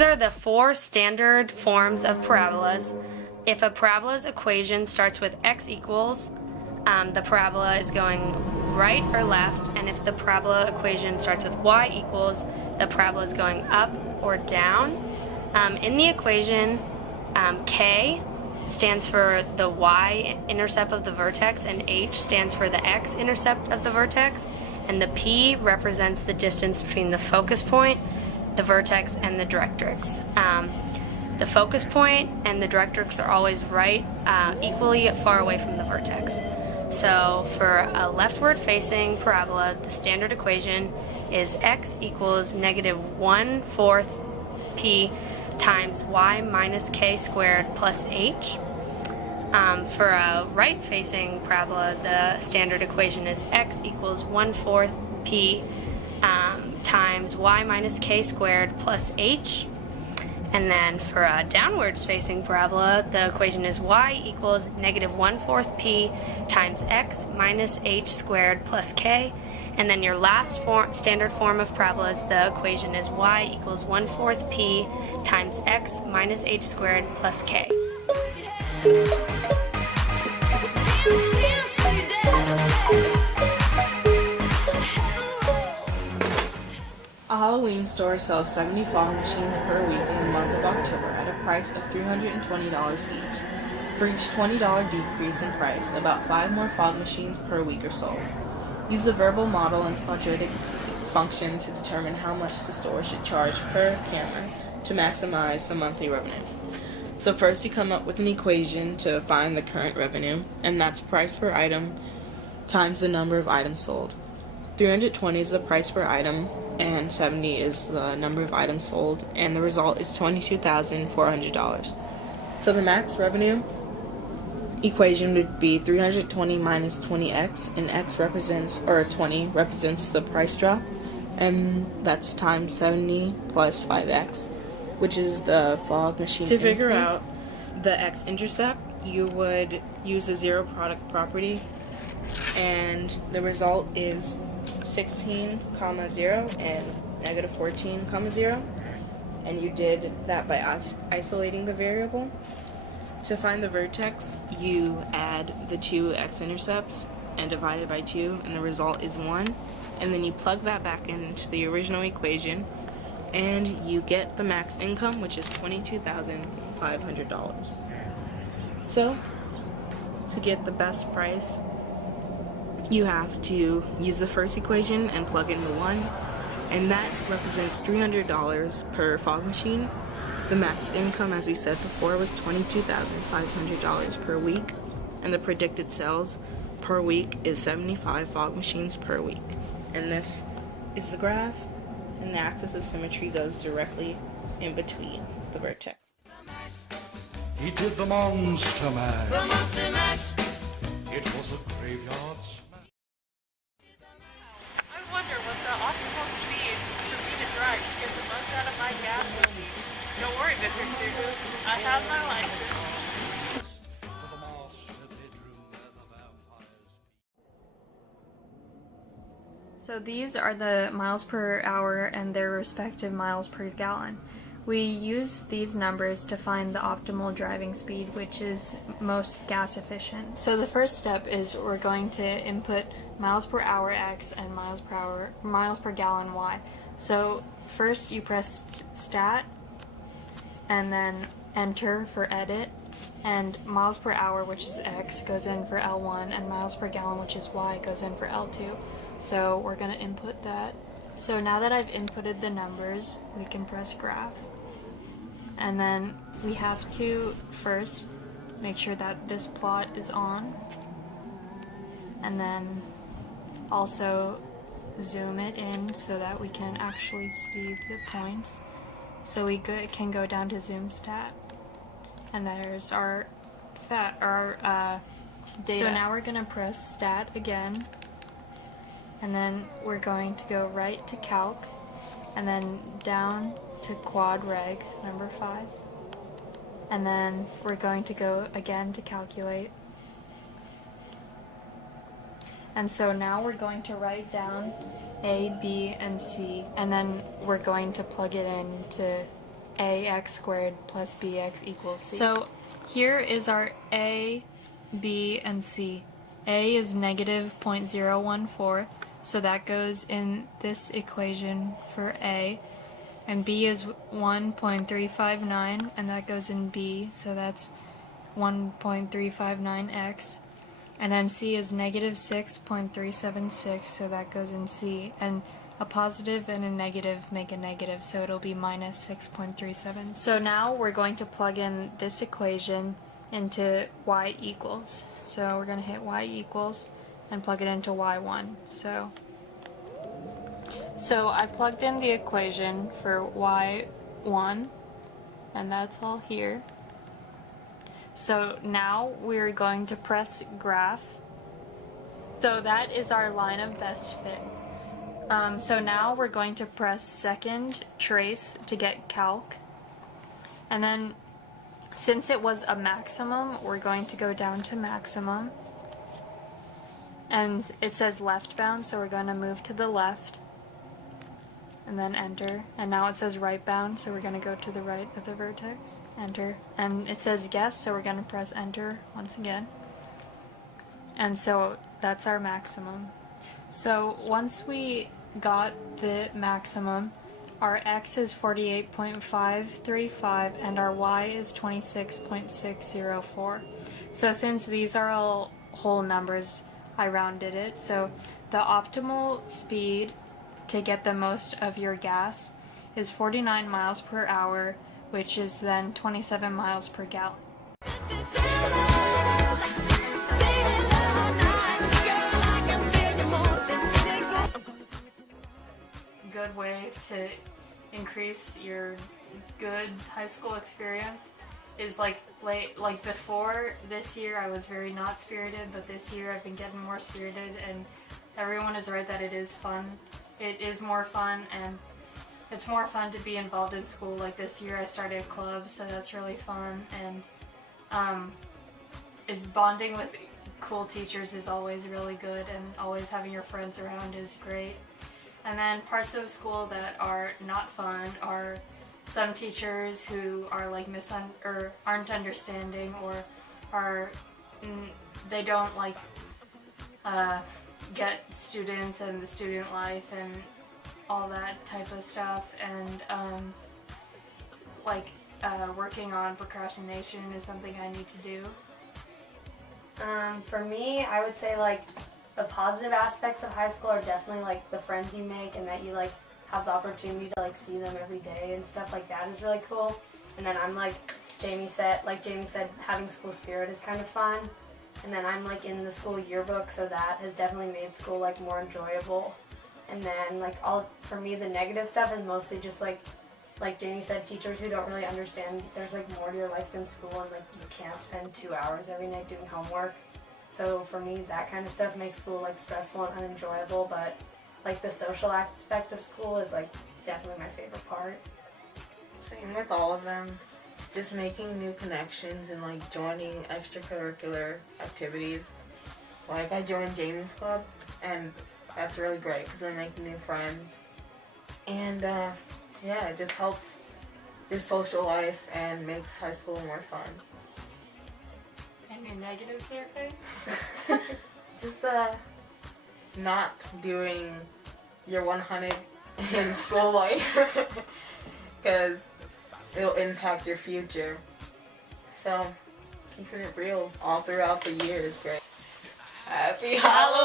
these are the 4 standard forms of parabolas. If a parabola's equation starts with x equals, the parabola is going right or left, and if the parabola equation starts with y equals, the parabola is going up or down. In the equation, k stands for the y-intercept of the vertex, and h stands for the x-intercept of the vertex, and the p represents the distance between the focus point, the vertex, and the directrix. The focus point and the directrix are always right, equally far away from the vertex. So for a leftward facing parabola, the standard equation is x equals -1/4 p times y minus k squared plus h. For a right facing parabola, the standard equation is x equals 1/4 p times y minus k squared plus h. And then for a downwards facing parabola, the equation is y equals -1/4 p times x minus h squared plus k. And then your last standard form of parabolas, the equation is y equals 1/4 p times x minus h squared plus k. A Halloween store sells 70 fog machines per week in the month of October at a price of $320 each. For each $20 decrease in price, about 5 more fog machines per week are sold. Use the verbal model and quadratic function to determine how much the store should charge per camera to maximize the monthly revenue. So first you come up with an equation to find the current revenue, and that's price per item times the number of items sold. 320 is the price per item, and 70 is the number of items sold, and the result is $22,400. So the max revenue equation would be 320 minus 20x, and x represents, or 20 represents the price drop, and that's times 70 plus 5x, which is the fog machine increase. To figure out the x-intercept, you would use a zero product property, and the result is 16, 0 and -14, 0, and you did that by isolating the variable. To find the vertex, you add the 2 x-intercepts and divide it by 2, and the result is 1, and then you plug that back into the original equation, and you get the max income, which is $22,500. So, to get the best price, you have to use the first equation and plug in the 1, and that represents $300 per fog machine. The max income, as we said before, was $22,500 per week, and the predicted sales per week is 75 fog machines per week. And this is the graph, and the axis of symmetry goes directly in between the vertex. He did the monster mash. The monster mash. It was a graveyard smash. I wonder what the optimal speed for me to drive to get the most out of my gas would be. Don't worry, Mr. Sugu. I have my license. So these are the miles per hour and their respective miles per gallon. We use these numbers to find the optimal driving speed, which is most gas efficient. So the first step is we're going to input miles per hour x and miles per gallon y. So first you press stat and then enter for edit, and miles per hour, which is x, goes in for L1, and miles per gallon, which is y, goes in for L2. So we're going to input that. So now that I've inputted the numbers, we can press graph. And then we have to first make sure that this plot is on, and then also zoom it in so that we can actually see the points. So we can go down to zoom stat, and there's our data. So now we're going to press stat again, and then we're going to go right to calc, and then down to quad reg number 5, and then we're going to go again to calculate. And so now we're going to write down A, B, and C, and then we're going to plug it into ax squared plus bx equals c. So here is our a, b, and c. A is negative 0.014, so that goes in this equation for a. And b is 1.359, and that goes in b, so that's 1.359x. And then c is negative 6.376, so that goes in c. And a positive and a negative make a negative, so it'll be minus 6.37. So now we're going to plug in this equation into y equals. So we're going to hit y equals and plug it into y1. So I plugged in the equation for y1, and that's all here. So now we're going to press graph. So that is our line of best fit. So now we're going to press second trace to get calc. And then since it was a maximum, we're going to go down to maximum. And it says left bound, so we're going to move to the left. And then enter. And now it says right bound, so we're going to go to the right of the vertex. Enter. And it says guess, so we're going to press enter once again. And so that's our maximum. So once we got the maximum, our x is 48.535 and our y is 26.604. So since these are all whole numbers, I rounded it. So the optimal speed to get the most of your gas is 49 miles per hour, which is then 27 miles per gallon. Good way to increase your good high school experience is like before this year I was very not spirited, but this year I've been getting more spirited, and everyone is right that it is fun. It is more fun, and it's more fun to be involved in school. Like this year I started a club, so that's really fun, and bonding with cool teachers is always really good, and always having your friends around is great. And then parts of school that are not fun are some teachers who are like aren't understanding, or they don't like get students and the student life and all that type of stuff, and working on procrastination is something I need to do. For me, I would say like the positive aspects of high school are definitely like the friends you make, and that you like have the opportunity to like see them every day and stuff like that is really cool. And then I'm like Jamie said, having school spirit is kind of fun. And then I'm like in the school yearbook, so that has definitely made school like more enjoyable. And then like for me, the negative stuff is mostly just like Jamie said, teachers who don't really understand there's like more to your life than school, and like you can't spend 2 hours every night doing homework. So for me, that kind of stuff makes school like stressful and unenjoyable, but like the social aspect of school is like definitely my favorite part. Same with all of them. Just making new connections and like joining extracurricular activities. Like I joined Jamie's club, and that's really great because I make new friends. And yeah, it just helps your social life and makes high school more fun. Any negatives there, Faith? Just not doing your 100 in school life because it'll impact your future. So keeping it real all throughout the year is great. Happy Halloween!